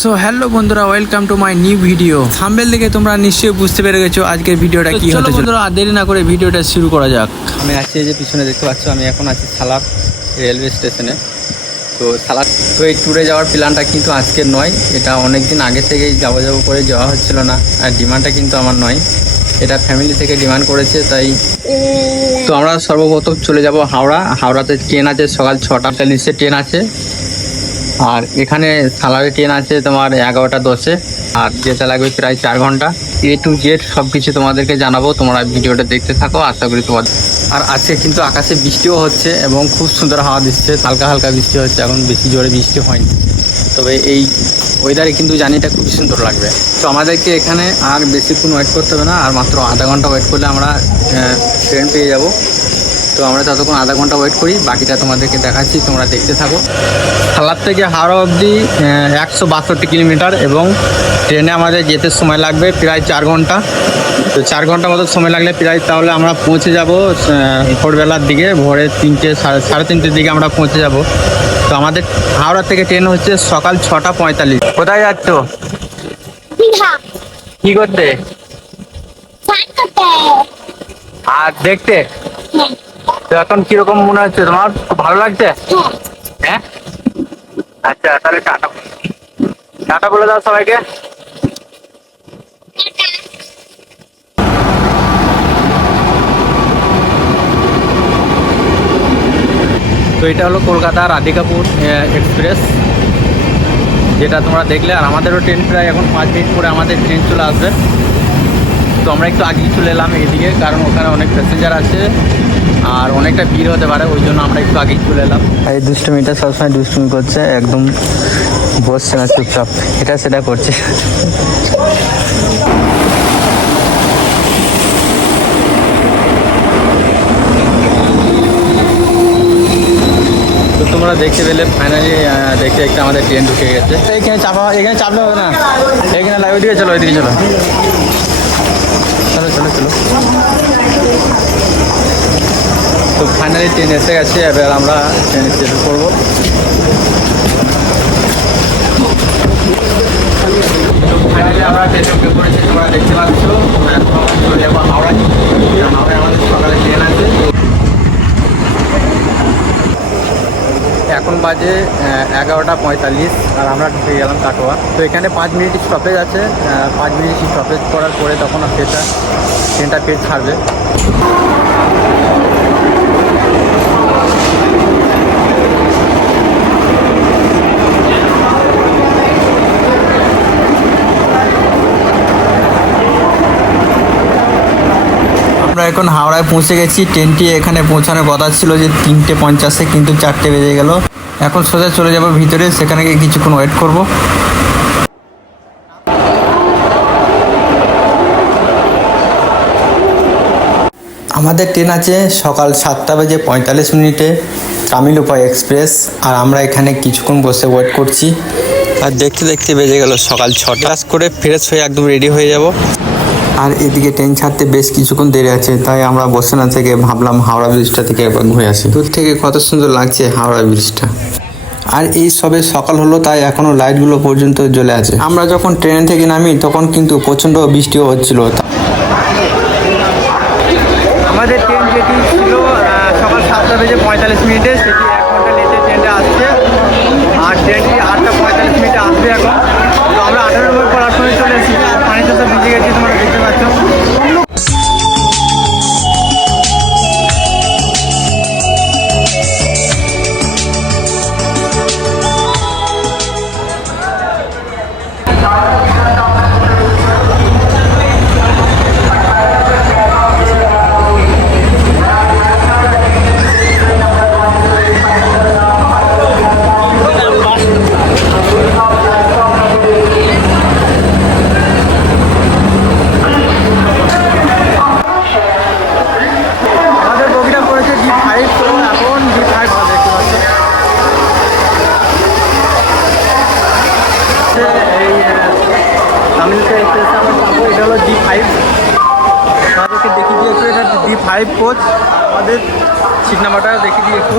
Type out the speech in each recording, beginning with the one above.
So hello বন্ধুরা, welcome to my new video. Thumbnail দেখে তোমরা নিশ্চয়ই বুঝতে পেরে গেছো আজকের ভিডিওটা কি হতে চলেছে। বন্ধুরা, আর দেরি না করে ভিডিওটা শুরু করা যাক। আমি আছি এই যে পিছনে দেখতে পাচ্ছ, আমি এখন আছি সালার রেলওয়ে স্টেশনে। তো সালার তো এই ট্যুরে যাওয়ার প্ল্যানটা কিন্তু আজকের নয়, এটা অনেক দিন আগে থেকেই যাবো করে যাওয়া হচ্ছিল না। আর ডিমান্ডটা কিন্তু আমার নয়, এটা ফ্যামিলি থেকে ডিমান্ড করেছে। তাই তো আমরা সর্বপ্রথম চলে যাব হাওড়াতে ট্রেন আছে সকাল 6:40 ট্রেন আছে। আর এখানে সালারে ট্রেন আছে তোমার 11:10-এ, আর যেতে লাগবে প্রায় 4 ঘন্টা। A to Z সব কিছু তোমাদেরকে জানাবো, তোমরা ভিডিওটা দেখতে থাকো, আশা করি তোমাদের। আর আজকে কিন্তু আকাশে বৃষ্টিও হচ্ছে এবং খুব সুন্দর হাওয়া দিচ্ছে, হালকা হালকা বৃষ্টি হচ্ছে, এখন বেশি জোরে বৃষ্টি হয়নি। তবে এই ওয়েদারে কিন্তু জার্নিটা খুবই সুন্দর লাগবে। তো আমাদেরকে এখানে আর বেশিক্ষণ ওয়েট করতে হবে না, আর মাত্র আধা ঘন্টা ওয়েট করলে আমরা ট্রেন পেয়ে যাব। তো আমরা ততক্ষণ আধা ঘন্টা ওয়েট করি, বাকিটা তোমাদেরকে দেখাচ্ছি, তোমরা দেখতে থাকো। সালার থেকে হাওড়া অবধি 162 কিলোমিটার এবং ট্রেনে আমাদের যেতে সময় লাগবে প্রায় 4 ঘন্টা। তো 4 ঘন্টা মতো সময় লাগলে প্রায় তাহলে আমরা পৌঁছে যাব ভোরবেলার দিকে, ভোরে 3:30-3:30 দিকে আমরা পৌঁছে যাব। তো আমাদের হাওড়া থেকে ট্রেন হচ্ছে সকাল 6:45। কোথায় যাচ্ছ? কি করতে? আর দেখতে? তো এখন কিরকম মনে হচ্ছে তোমার? খুব ভালো লাগছে? হ্যাঁ, আচ্ছা তাহলে টাটা টাটা বলে দাও সবাইকে। তো এটা হলো কলকাতা রাধিকাপুর এক্সপ্রেস, যেটা তোমরা দেখলে। আর আমাদেরও ট্রেন প্রায় এখন 5 মিনিট পরে আমাদের ট্রেন চলে আসবে। তো আমরা একটু আগেই চলে এলাম এদিকে, কারণ ওখানে অনেক প্যাসেঞ্জার আছে আর অনেকটা ভিড় হতে পারে, ওই জন্য আমরা একটু আগেই চলে এলাম। এই দুষ্টুমিটা সবসময় দুষ্টুমি করছে, একদম বসছে না, চুপচাপ এটা সেটা করছে। তো তোমরা দেখতে পেলে ফাইনালি দেখতে দেখতে আমাদের ট্রেন ঢুকে গেছে। এখানে চাপলে হবে না, এখানে ওইদিকে চলো, ওইদিকে চলো, চলো চলো চলো। তো ফাইনালি ট্রেন এসে গেছে, এবার আমরা ট্রেন স্টেশন করবো। তো ফাইনালি আমরা ট্রেনে উঠে পড়েছি, তোমরা দেখতে পাচ্ছ। চলে যাবো হাওড়ায়, হাওড়ায় আমাদের সকালে ট্রেন আছে। এখন বাজে 11:45 আর আমরা ঢুকে গেলাম কাটোয়া। তো এখানে 5 মিনিট স্টপেজ আছে, 5 মিনিট স্টপেজ করার পরে তখন ট্রেনটা ফের ছাড়বে। আমরা এখন হাওড়ায় পৌঁছে গেছি। ট্রেনটি এখানে পৌঁছানোর কথা ছিল যে 3:50-এ, কিন্তু 4টে বেজে গেল। এখন সোজা চলে যাব ভিতরে, সেখানে গিয়ে কিছুক্ষণ ওয়েট করব। আমাদের ট্রেন আছে সকাল 7:45 তামিলপাই এক্সপ্রেস। আর আমরা এখানে কিছুক্ষণ বসে ওয়েট করছি, আর দেখতে দেখতে বেজে গেল সকাল 6টা। করে ফ্রেশ হয়ে একদম রেডি হয়ে যাব। আর এদিকে ট্রেন ছাড়তে বেশ কিছুক্ষণ দেরি আছে, তাই আমরা বসে না থেকে ভাবলাম হাওড়া ব্রিজটা থেকে একবার ঘুরে আসি। দূর থেকে কত সুন্দর লাগছে হাওড়া ব্রিজটা। আর এই সবে সকাল হলো, তাই এখনো লাইটগুলো পর্যন্ত জ্বলে আছে। আমরা যখন ট্রেন থেকে নামি তখন কিন্তু প্রচণ্ড বৃষ্টিও হচ্ছিল। আমাদের ট্রেন যেটি ছিল সকাল 7:45, সেটি 1 ঘন্টা লেটে ট্রেনটা আসছে। আর ট্রেনটি 8:45 আসবে এখন। তো আমরা 18 নম্বর প্ল্যাটফর্মে চলে এসেছি, আর পানিতে তো ভিজে গেছি, তোমরা দেখতে পাচ্ছ। এটা হলো D5, আমাদেরকে দেখে দিয়েছে এটা D5 কোচ। আমাদের সিট নাম্বারটা দেখে দিয়ে একটু।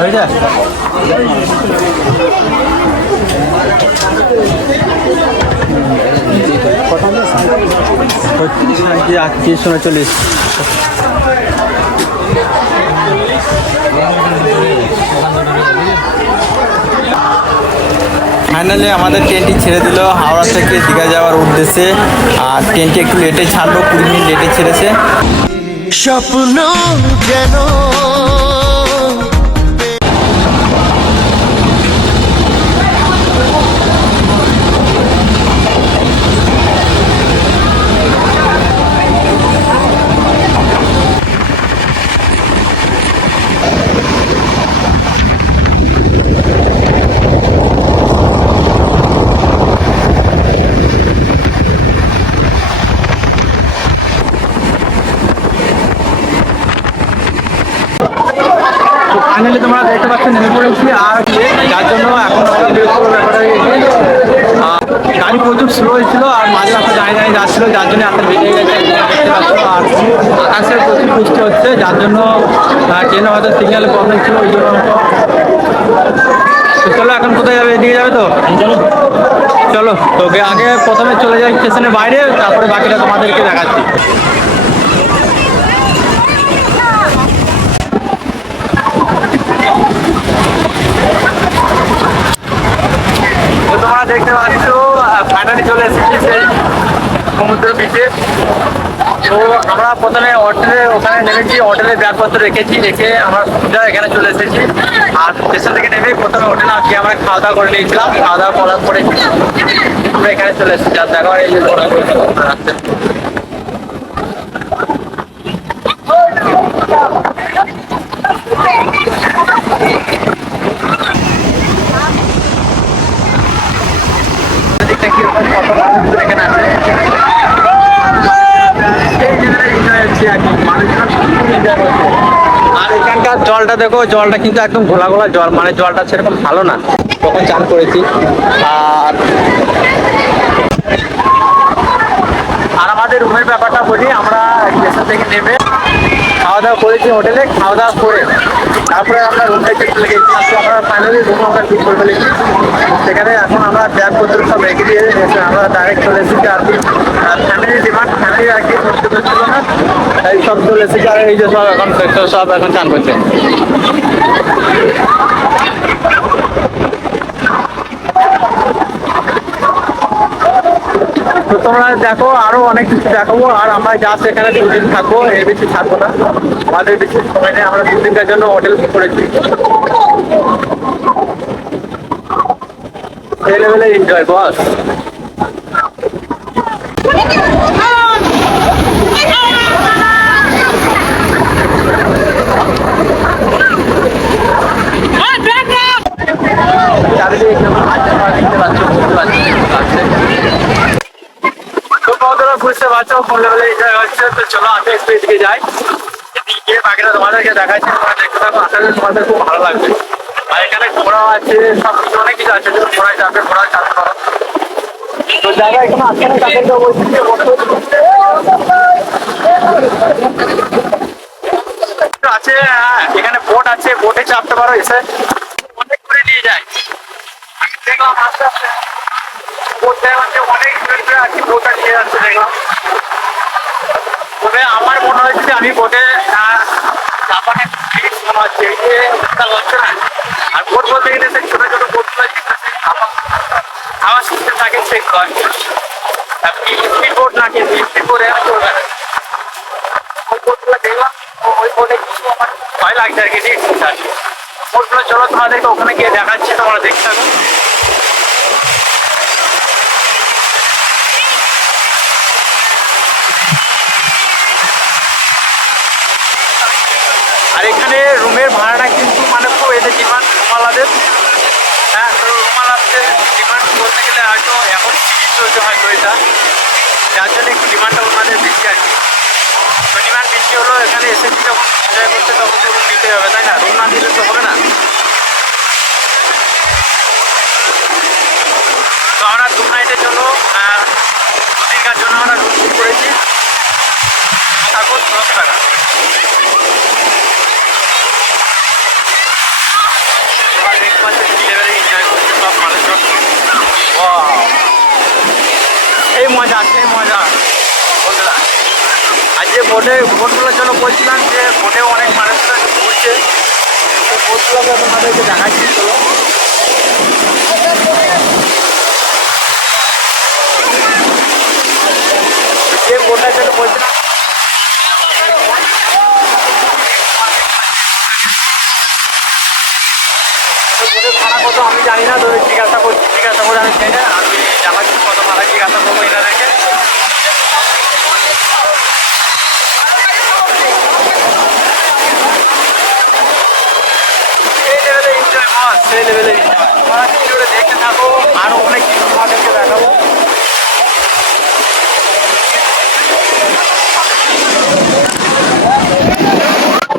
হয়ে যায় আটত্রিশ 39। ফাইনালি আমাদের ট্রেনটি ছেড়ে দিল হাওড়া থেকে দীঘা যাওয়ার উদ্দেশ্যে। আর ট্রেনটি একটু লেটে ছাড়লো, 20 মিনিট লেটে ছেড়েছে। স্বপ্ন যেন ফাইনালি তোমরা দেখতে পাচ্ছ নেমে পড়েছি। আর যার জন্য এখন গাড়ি প্রচুর স্লো হয়েছিল আর মাঝে রাস্তা দাঁড়িয়ে যাচ্ছিলো, যার জন্য এখন বেরিয়ে গেছে দেখতে পাচ্ছ। আর আকাশে প্রচুর বৃষ্টি হচ্ছে, যার জন্য ট্রেনে হয়তো সিগন্যালের প্রবলেম ছিল, ওই জন্য। তো চলো এখন কোথায় যাবে? এদিকে যাবে তো? চলো তোকে আগে প্রথমে চলে যাই স্টেশনের বাইরে, তারপরে বাকিটা তোমাদেরকে দেখাচ্ছি। তোমরা দেখতে পাচ্ছ ফাইনালি চলে এসেছি সেই সমুদ্র বিচে। তো আমরা প্রথমে হোটেলে ওখানে নেমেছি, হোটেলে ব্যাগপত্র রেখে আমরা সোজা এখানে চলে এসেছি। আর স্টেশন থেকে নেমে প্রথমে হোটেলে আজকে আমরা খাওয়া দাওয়া করে নিয়েছিলাম। খাওয়া দাওয়া করার পরে আমরা এখানে চলে এসেছি। আর দেখো এই যে রাস্তা আর এখানকার জলটা দেখো, জলটা কিন্তু একদম ঘোলা ঘোলা জল, মানে জলটা সেরকম ভালো না। তখন চান করেছি। আর আমাদের রুমের ব্যাপারটা বলি, আমরা স্টেশন থেকে নেমে খাওয়া দাওয়া করেছি হোটেলে। খাওয়া দাওয়া করে তারপরে আমরা রুম থেকে চলে গেছি। আমরা ফাইনালি রুম আমরা ঠিক করে ফেলেছি। সেখানে এখন আমরা ব্যাগপত্র সব রেখে দিয়ে আমরা ডাইরেক্ট চলে এসেছি। আর কি ফ্যামিলি ডিমান্ড, ফ্যামিলি আর কি ছিল না, এই সব চলে এসেছি। আর এই যে সব এখন সব এখন চান করছে। তো তোমরা দেখো, আরো অনেক কিছু দেখাবো। আর আমরা জাস্ট এখানে 2 দিন থাকবো, এর বেশি থাকবো না। আমাদের বেশি সময় নেই, আমরা 2 দিনের জন্য হোটেল বুক করেছি। এই লেভেলে এনজয় বস। বুঝতে পারছো কোন লেভেলে এনজয় হচ্ছে। তো চলো আমি একটু এদিকে যাই, গিয়ে বাকিটা তোমাদেরকে দেখাচ্ছি। তোমরা দেখতে থাকো, আশা করি তোমাদের খুব ভালো লাগবে। আর এখানে ঘোড়া আছে, সব কিছু অনেক কিছু আছে। যদি ঘোড়ায় যাবে, ঘোড়ায় চাষ করো। তো জায়গা এখানে আসছে না, তাদেরকে আছে। হ্যাঁ, এখানে বোট আছে, বোটে চাপতে পারো। এসে অনেক ঘুরে নিয়ে যায়। আমি দেখলাম আস্তে আস্তে বোটে অনেক ঘুরে আর কি বোটটা নিয়ে যাচ্ছে দেখলাম। তবে আমার মনে হচ্ছে আমি বোটে জাপানে মনে হচ্ছে এই যে হচ্ছে না। আর বোট বলতে গেলে সে ছোট ছোট বোটগুলো আমার সিস্টেম থাকে চেক হয়। স্পিড বোট না কিন্তু স্পিড বোটে চলবে না। ওই বোটগুলো দেখলাম, ওই বোটে কিছু আমার ভয় লাগছে আর কি। বোটগুলো চলো তোমাদেরকে ওখানে গিয়ে দেখাচ্ছি, তোমরা দেখতে থাকো। আর এখানে রুমের ভাড়াটা কিন্তু মানে খুব এদের ডিমান্ড রুমালাদের। হ্যাঁ, তো রুমালাদের ডিমান্ড বলতে গেলে হয়তো এখন সিরিজ চলছে হয়তো এটা, যার জন্য একটু ডিমান্ডটা ওনাদের বেশি আর কি। তো ডিমান্ড বেশি হলো, এখানে এসেছি যখন এনজয় করতে তখন তো রুম নিতে হবে, তাই না? রুম না দিলে তো হবে না। তো আমরা 2 নাইটের জন্য 2 দিনকার জন্য আমরা রুম বুক করেছি। থাকো 10 টাকা। আজকেই মজা বন্ধুরা। আজকে বোটগুলোর জন্য বলছিলাম যে বোটেও অনেক মানুষরা ঘুরছে, বোটগুলোকে তোমাদেরকে দেখাচ্ছি। চলো যে বোটটার জন্য বলছিলাম বোটের ভাড়া কত আমি জানি না, তো জিজ্ঞাসা করে আমি চাই না, আমি জানাচ্ছি কত ভাড়া জিজ্ঞাসা করবো এনাদেরকে। সেই লেভেলে তোমরা ভিডিওটা দেখতে থাকো, আরো অনেক কিছু তোমাদেরকে দেখাবো।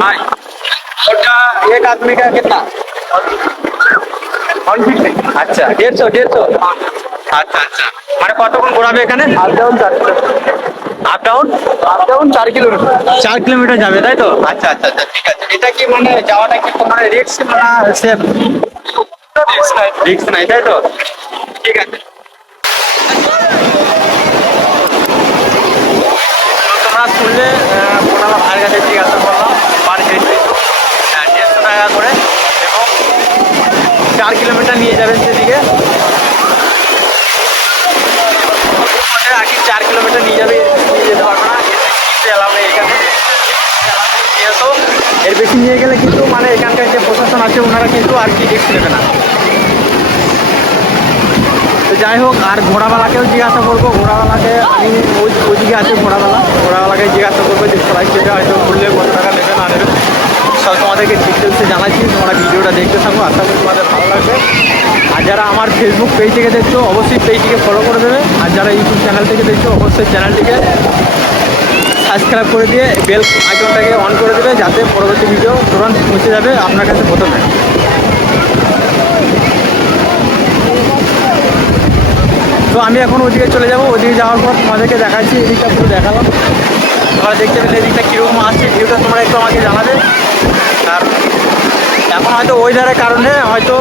भाई छोटा एक आदमी का कितना 150 अच्छा 150 আচ্ছা আচ্ছা মানে কতক্ষণ ঘোরাবে এখানে? আপ ডাউন 4 কিলোমিটার যাবে তাই তো? আচ্ছা আচ্ছা আচ্ছা ঠিক আছে। এটা কি মানে যাওয়াটা কি তোমার রিস্ক না সেফ? রিস্ক নাই তাই তো? ঠিক আছে। তোমরা শুনলে ওনারা ভাইয়ের কাছে জিজ্ঞাসা করলাম পার হেড 150 টাকা করে, এবং 4 কিলোমিটার নিয়ে যাবেন সেদিকে। আগে 4 কিলোমিটার নিয়ে যাবে, নিয়ে যেতে পারবে না, এলাবে এখানে। যেহেতু এর বেশি নিয়ে গেলে কিন্তু মানে এখানকার যে প্রশাসন আছে ওনারা কিন্তু আর কি রিস্ক নেবে না। তো যাই হোক, আর ঘোড়াওয়ালাকেও জিজ্ঞাসা করবো। ঘোড়াওয়ালাকে আমি ওইদিকে আছে ঘোড়াওয়ালাকে জিজ্ঞাসা করবো যে সবাই সেটা হয়তো ঘুরলে কত টাকা নেবে না নেবে, সব তোমাদেরকে ডিটেলসে জানাচ্ছি। তোমরা ভিডিওটা দেখতে থাকো, আশা করি তোমাদের ভালো লাগবে। আর যারা আমার ফেসবুক পেজ থেকে দেখছো অবশ্যই পেজটিকে ফলো করে দেবে, আর যারা ইউটিউব চ্যানেল থেকে দেখছো অবশ্যই চ্যানেলটিকে সাবস্ক্রাইব করে দিয়ে বেল আইকনটাকে অন করে দেবে, যাতে পরবর্তী ভিডিও তুরন্ত পৌঁছে যাবে আপনার কাছে প্রথমে। তো আমি এখন ওদিকে চলে যাবো, ওদিকে যাওয়ার পর তোমাদেরকে দেখাচ্ছি। এদিকটা পুরো দেখালাম, তোমরা দেখতে পেলে এদিকটা কীরকম আসছে ভিউটা তোমরা একটু আমাকে জানাবে। আর এখন হয়তো ওয়েদারের কারণে হয়তো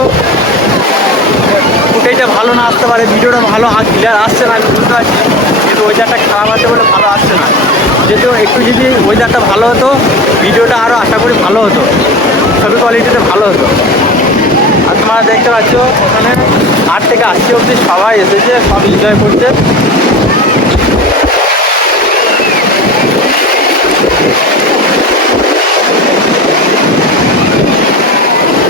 ফুটেজটা ভালো না আসতে পারে, ভিডিওটা ভালো ক্লিয়ার আসছে না, আমি বুঝতে পারছি। কিন্তু ওয়েদারটা খারাপ আছে বলে ভালো আসছে না। যেহেতু একটু যদি ওয়েদারটা ভালো হতো ভিডিওটা আরও আশা করি ভালো হতো, ছবি কোয়ালিটিতে ভালো হতো। আর তোমরা দেখতে পাচ্ছ ওখানে 8 থেকে 80 অবধি সবাই এসেছে, সব এনজয় করছে।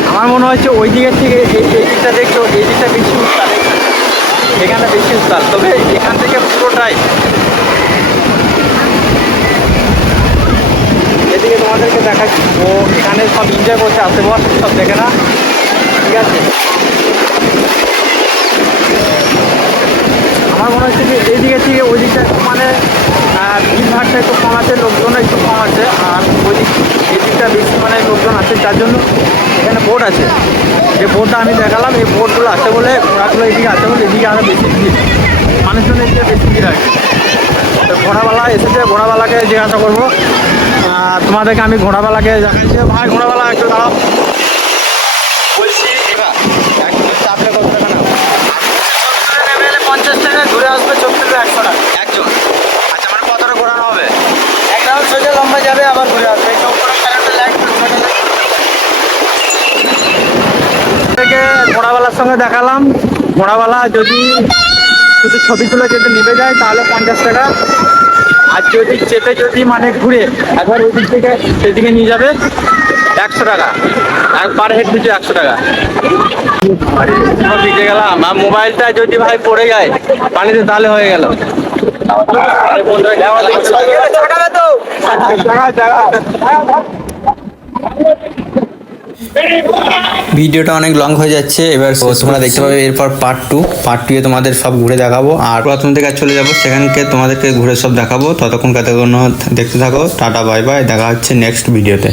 আমার মনে হচ্ছে ওই দিকের থেকে এই দিকটা দেখছো, এই দিকটা বেশি উত্তাল, এখানে বেশি উত্তাল। তবে এখান থেকে পুরোটাই এদিকে তোমাদেরকে দেখাচ্ছি। ও এখানে সব এনজয় করছে, আসতে বস সব দেখে না, ঠিক আছে। আমার মনে হচ্ছে যে এই দিকে থেকে ওই দিকটা একটু মানে ভিড়ভাড়টা একটু কম আছে, লোকজন একটু কম আছে। আর ওই দিক এই দিকটা বেশি মানে লোকজন আছে, তার জন্য এখানে বোট আছে। যে বোটটা আমি দেখালাম এই বোটগুলো আছে বলে, ঘোড়াগুলো এদিকে আছে বলে এদিকে আরও বেশি ভিড়, মানুষজনের এদিকে বেশি ভিড় আছে। তো ঘোড়াওয়ালা এসেছে, ঘোড়াওয়ালাকে জিজ্ঞাসা করবো। তোমাদেরকে আমি ঘোড়াওয়ালাকে দেখাচ্ছি। ভাই ঘোড়াওয়ালা একটু দাঁড়াও, বলছি চাপলে কত টাকা না? 50 টাকা ঘুরে আসবে, 40 টাকা 100 টাকা একজন। আচ্ছা মানে কতটা ঘোরানো হবে? এক রাউন্ড সোজা লম্বা যাবে, আবার ঘুরে আসবে। ঘোড়াওয়ালার সঙ্গে দেখালাম, ঘোড়াওয়ালা যদি শুধু ছবি তুলে যদি নেমে যায় তাহলে 50 টাকা, আর যদি মানে ঘুরে একবার ওই দিক থেকে সেদিকে নিয়ে যাবে 100 টাকা, আর পার হেড পিছু 100 টাকা। ভিজে গেলাম, আর মোবাইলটা যদি ভাই পড়ে যায় পানিতে তাহলে হয়ে গেল। ভিডিওটা অনেক লং হয়ে যাচ্ছে, এবার তোমরা দেখতে পাবে এরপর পার্ট 2 এ তোমাদের সব ঘুরে দেখাবো। আর প্রথম থেকে চলে যাবো সেখানকে তোমাদেরকে ঘুরে সব দেখাবো। ততক্ষণ দেখতে থাকো, টাটা বাই বাই, দেখা হচ্ছে নেক্সট ভিডিওতে।